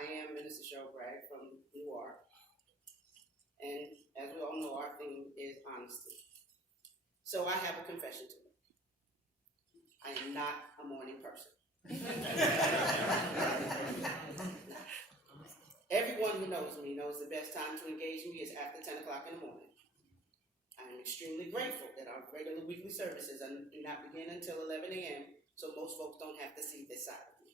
I am Minister Cheryl Bragg from New York, and as we all know, our theme is honesty. So I have a confession to make. I am not a morning person. Everyone who knows me knows the best time to engage me is after 10 o'clock in the morning. I am extremely grateful that our regular weekly services do not begin until 11 a.m., so most folks don't have to see this side of me.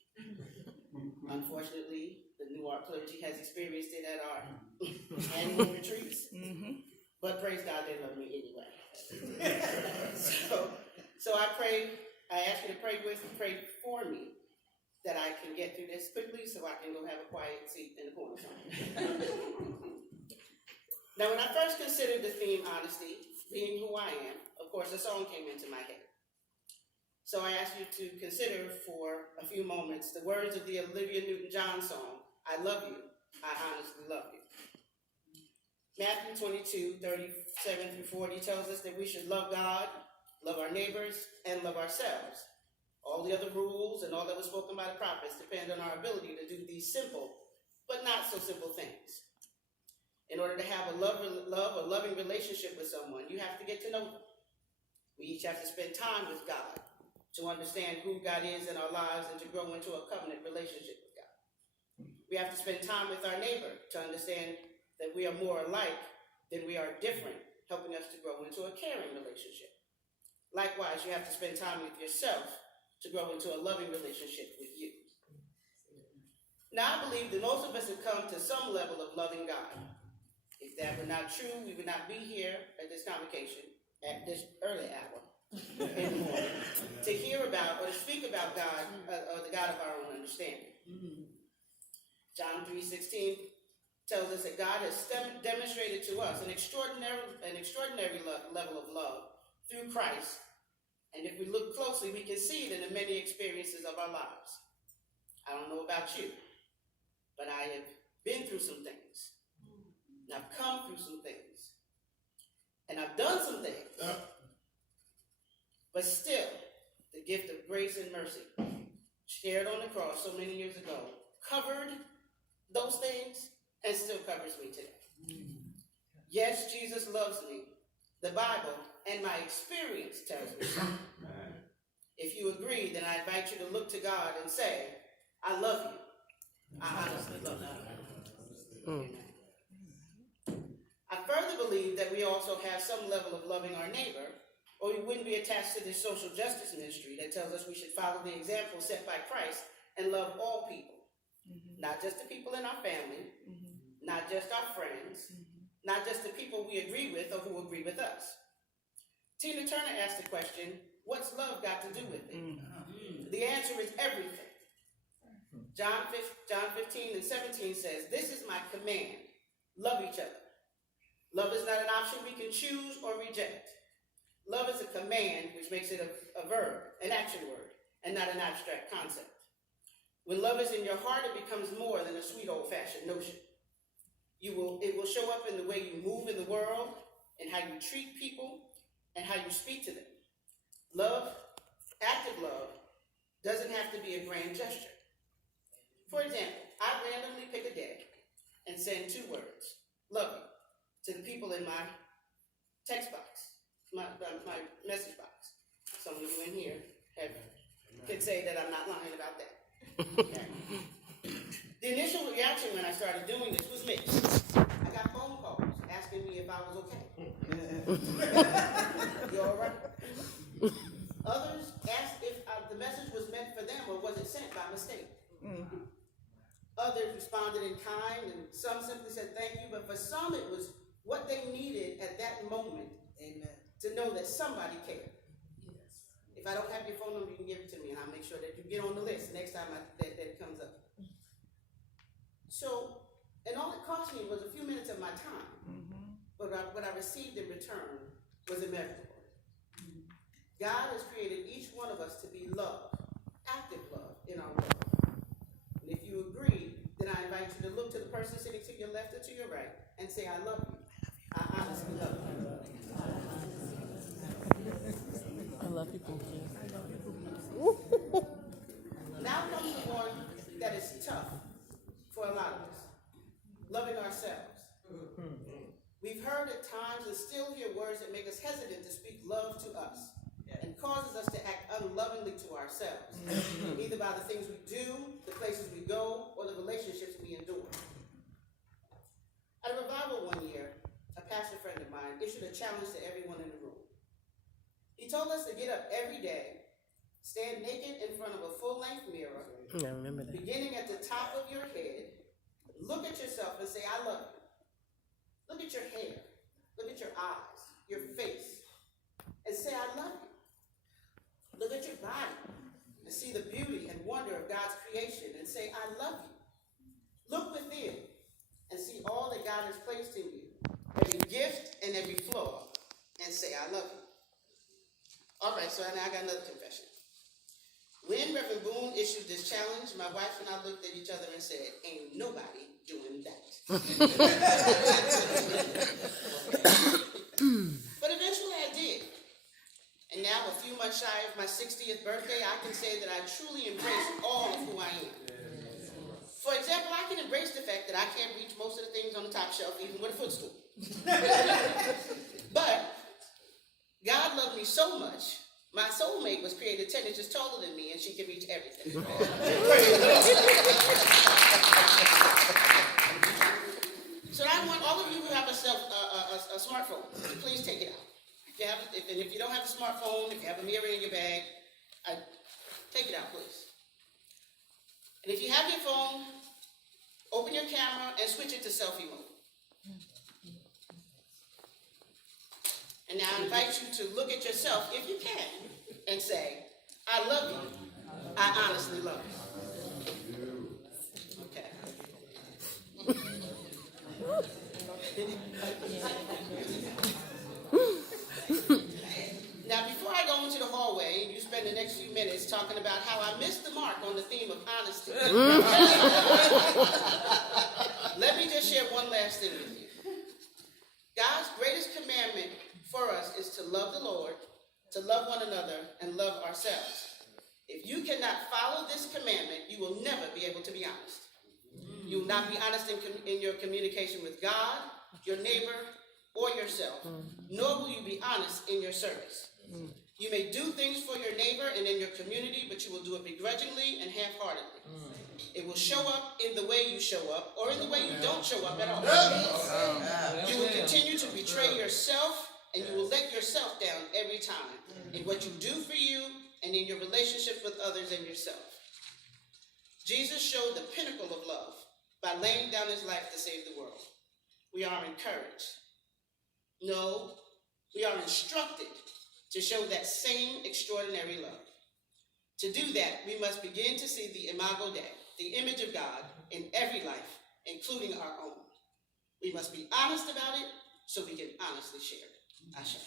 Unfortunately, the New York clergy has experienced it at our annual retreats, but praise God, they love me anyway. So I ask you to pray for me, that I can get through this quickly so I can go have a quiet seat in the corner somewhere. Now, when I first considered the theme honesty, being who I am, of course, a song came into my head. So I ask you to consider for a few moments the words of the Olivia Newton-John song, I Love You, I Honestly Love You. Matthew 22, 37 through 40 tells us that we should love God, love our neighbors, and love ourselves. All the other rules and all that was spoken by the prophets depend on our ability to do these simple, but not so simple things. In order to have a loving relationship with someone, you have to get to know them. We each have to spend time with God to understand who God is in our lives and to grow into a covenant relationship with God. We have to spend time with our neighbor to understand that we are more alike than we are different, helping us to grow into a caring relationship. Likewise, you have to spend time with yourself to grow into a loving relationship with you. Now, I believe that most of us have come to some level of loving God. If that were not true, we would not be here at this convocation at this early hour in the morning to hear about or to speak about God, or the God of our own understanding. John 3:16 tells us that God has demonstrated to us an extraordinary level of love through Christ. And if we look closely, we can see it in the many experiences of our lives. I don't know about you, but I have been through some things. And I've come through some things. And I've done some things. But still, the gift of grace and mercy, shared on the cross so many years ago, covered those things and still covers me today. Yes, Jesus loves me. The Bible and my experience tells me so. If you agree, then I invite you to look to God and say, I love you. I honestly love you. Amen. I further believe that we also have some level of loving our neighbor, or we wouldn't be attached to this social justice ministry that tells us we should follow the example set by Christ and love all people. Not just the people in our family, not just our friends, not just the people we agree with or who agree with us. Tina Turner asked the question, what's love got to do with it? The answer is everything. John 15 and 17 says, this is my command, love each other. Love is not an option we can choose or reject. Love is a command, which makes it a verb, an action word, and not an abstract concept. When love is in your heart, it becomes more than a sweet old-fashioned notion. It will show up in the way you move in the world, and how you treat people, and how you speak to them. Love, active love, doesn't have to be a grand gesture. For example, I randomly pick a day and send 2 words, love you, to the people in my text box, my message box. Some of you in here could say that I'm not lying about that. Okay. The initial reaction when I started doing this was mixed. I got phone calls asking me if I was okay. You all right? Others asked if the message was meant for them or was it sent by mistake. Others responded in kind, and some simply said thank you, but for some it was what they needed at that moment. Amen. To know that somebody cared. Yes. If I don't have your phone number, you can give it to me, and I'll make sure that you get on the list next time that it comes up. So, and all it cost me was a few minutes of my time, but what I received in return was immeasurable. God has created each one of us to be love, active love in our world. And if you agree, then I invite you to look to the person sitting to your left or to your right and say, I love you. I honestly love you. I love people. Now comes the one that is tough for a lot times and still hear words that make us hesitant to speak love to us and causes us to act unlovingly to ourselves, either by the things we do, the places we go, or the relationships we endure. At a revival one year, a pastor friend of mine issued a challenge to everyone in the room. He told us to get up every day, stand naked in front of a full-length mirror, I remember that. beginning at the top of your head, look at yourself and say, I love you. Look at your hair, look at your eyes, your face, and say, I love you. Look at your body and see the beauty and wonder of God's creation and say, I love you. Look within and see all that God has placed in you, every gift and every flaw, and say, I love you. All right, so now I got another confession. When Reverend Boone issued this challenge, my wife and I looked at each other and said, ain't nobody doing that. But eventually I did. And now, a few months shy of my 60th birthday, I can say that I truly embrace all of who I am. For example, I can embrace the fact that I can't reach most of the things on the top shelf, even with a footstool. But God loved me so much, my soulmate was created 10 inches taller than me, and she can reach everything. So I want all of you who have a smartphone, please take it out. If you don't have a smartphone, if you have a mirror in your bag, take it out, please. And if you have your phone, open your camera and switch it to selfie mode. And now I invite you to look at yourself, if you can, and say, I love you. I honestly love you. Okay. Now, before I go into the hallway, and you spend the next few minutes talking about how I missed the mark on the theme of honesty, let me just share one last thing with you. God's greatest commandment for us is to love the Lord, to love one another, and love ourselves. If you cannot follow this commandment, you will never be able to be honest. You will not be honest in your communication with God, your neighbor, or yourself, nor will you be honest in your service. You may do things for your neighbor and in your community, but you will do it begrudgingly and half-heartedly. It will show up in the way you show up, or in the way you don't show up at all. You will continue to betray yourself, and you will let yourself down every time in what you do for you and in your relationships with others and yourself. Jesus showed the pinnacle of love by laying down his life to save the world. We are encouraged. No, we are instructed to show that same extraordinary love. To do that, we must begin to see the imago Dei, the image of God, in every life, including our own. We must be honest about it so we can honestly share it. Ashe.